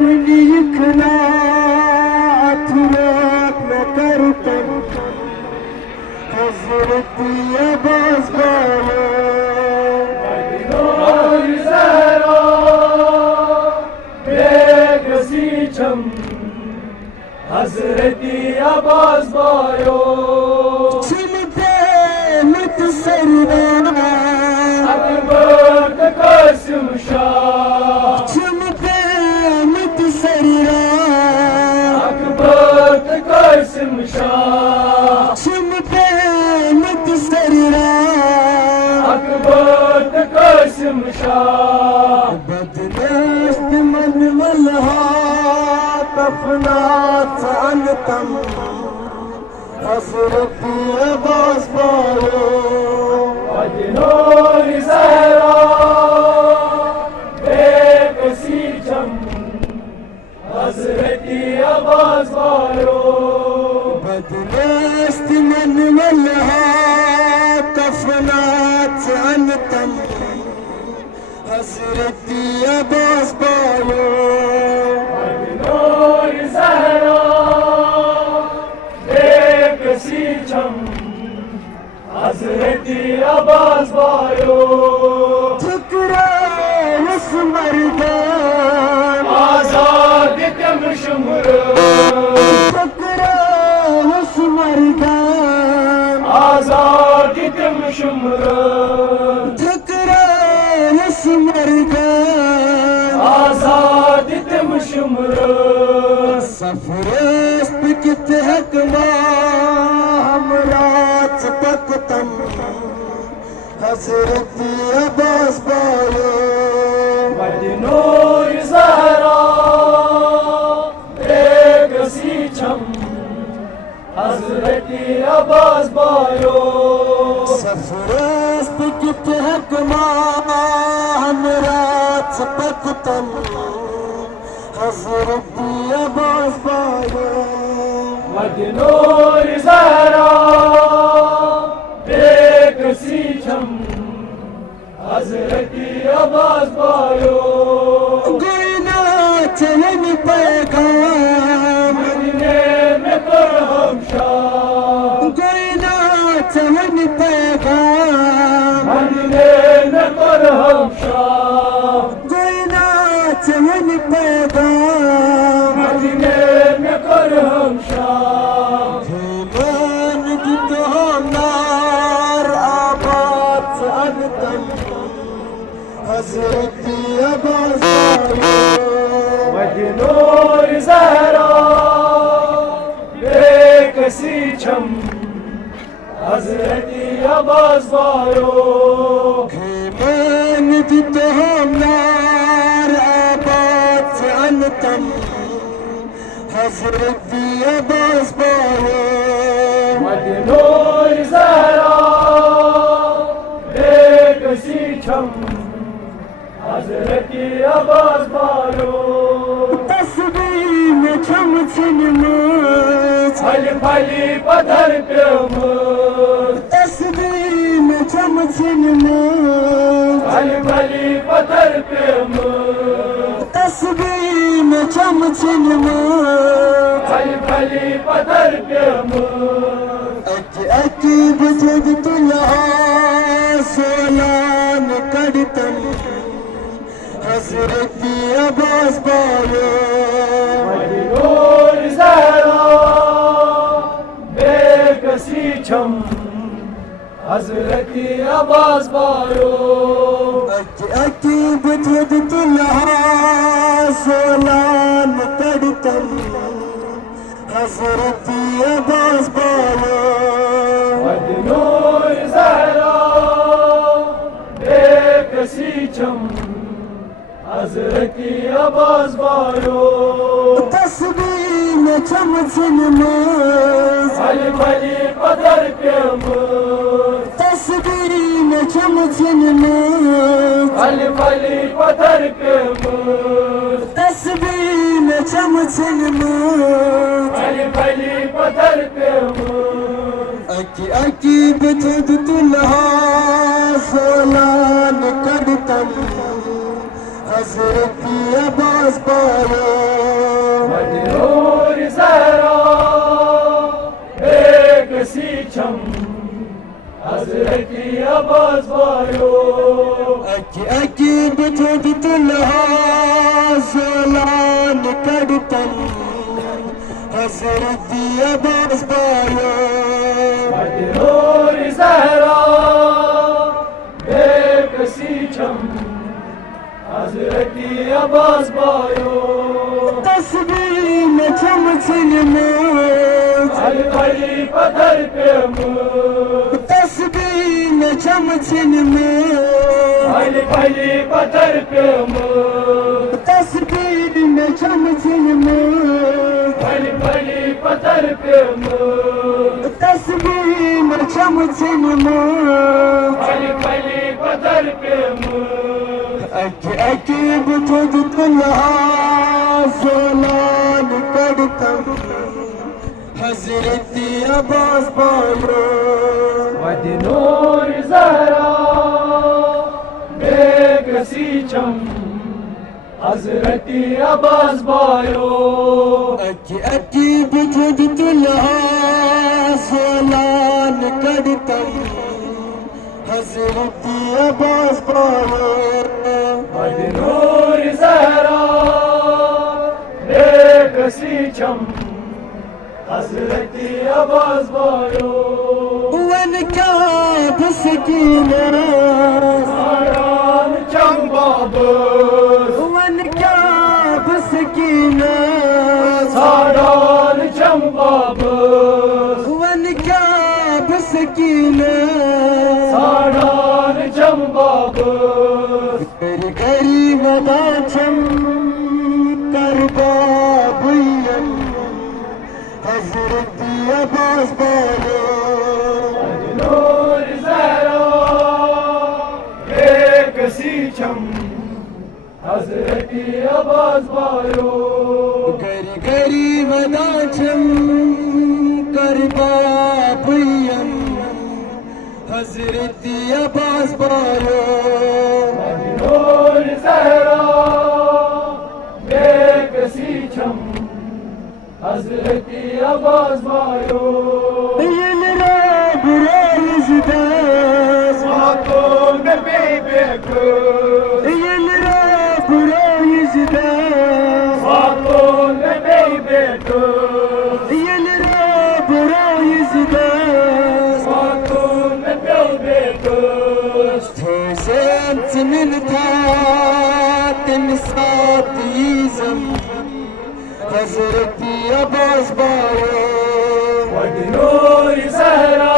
लिखना अथुराक न करतम हजरत अब्बास बायो मदीनों ज़हरा बेगसीचम हजरत अब्बास बायो चिमटे मुत सरदार अकबर कासिम शाह चिमटे मुत सरदार अकबर कासिम शाह चिमटे मुत सरदार अकबर कासिम शाह बदनस्त मन मलहा कफनात अनतम हजरत अब्बास बायो मदीनों ज़हरा बेगसीचम हजरत अब्बास बायो बदनस्त मन मलहा कफनात अनतम हजरत अब्बास बायो मदीनों ज़हरा बेगसीचम हजरत अब्बास बायो ठुकरा उस मर्दान आजाद कम शुमर ठुकरा उस मर्दान आजाद कम शुमर ठुकरा उस मर्दान आजाद कम शुमर सफरेस्त कित हकमा हमरात तकतम हजरत अब्बास बायो मदीनों ज़हरा बेगसीचम हजरत अब्बास बायो सफरेस्त कित हकमा हमरात तकतम हजरत अब्बास बायो मदीनों ज़हरा बेगसीचम हजरत अब्बास बायो गोइना चलन पैगाम मदीने में करहम शाह गोइना चलन पैगाम मदीने में करहम शाह गोइना चलन पैगाम मदीने में करहम शाह मान जितो नार आबाद अनतम हजरत अब्बास बायो मदीनों ज़हरा बेगसीचम हजरत अब्बास बायो मान जितो नार आबाद अनतम हजरत अब्बास बायो मदीनों ज़हरा बेगसीचम हजरत अब्बास बायो तस्बीह में चमचन मुझ फली फली पत्थर पे तस्बीह में चमचन मुझ फली फली पत्थर पे तस्बीह में चमचन मुझ फली फली पत्थर पे अकी बुझद तुल्हा सोलान कड़तम हजरत अब्बास बायो मदीनों ज़हरा बेगसीचम हजरत अब्बास बायो अकी बुझद तुल्हा सोलान कड़तम हजरत अब्बास बायो मदीनों ज़हरा बेगसीचम हजरत अब्बास बायो तस्बीह में चमचन मुझ फली फली पत्थर पे तस्बीह में चमचन मुझ फली फली पत्थर पे तस्बीह में चमचन मुझ फली फली पत्थर पे अकी बुझद तुल्हा सोलान कड़तम हजरत अब्बास बायो मजनूर सहरा बेकसी छम हजरत अब्बास बायो अकी बथोद तुल्हा सोलान कड़तन हजरत अब्बास बायो मजनूर सहरा बेकसी छम हजरत अब्बास बायो तस्बीह में चमचन मोज भली भली पत्थर पे मुझ तस्बीह में चमचन मोज भली भली पत्थर पे मुझ तस्बीह में चमचन मोज भली भली पत्थर पे मुझ तस्बीह में चमचन मोज भली भली पत्थर पे मुझ अकी बुथुद तुल्हा सोलान कड़तम हजरत अब्बास बायो मजनूर सहरा बेकसी छम हजरत अब्बास बायो अकी बुथुद तुल्हा सोलान कड़तम हजरत अब्बास बायो मजनूर सहरा बेकसी छम हजरत अब्बास बायो वन क्या बसकीना सारान चंबाबस वन क्या बसकीना सारान चंबाबस वन क्या बसकीना सारान चंबाबस गरी मदाचम करबा बुयन हजरत अब्बास बायो मजनूर सहरा बेकसी छम हजरत अब्बास बायो गरी गरी मदाचम करबा बुयन हजरत अब्बास बायो मजनूर सहरा बेकसी छम हजरत अब्बास बायो यल रब रोज़दास मातों में बेबेकस यल रब रोज़दास मातों में बेबेकस यल रब रोज़दास मातों में बेबेकस Tezent min tatin saat yizam Hazreti Abbas bayo मजनूर सहरा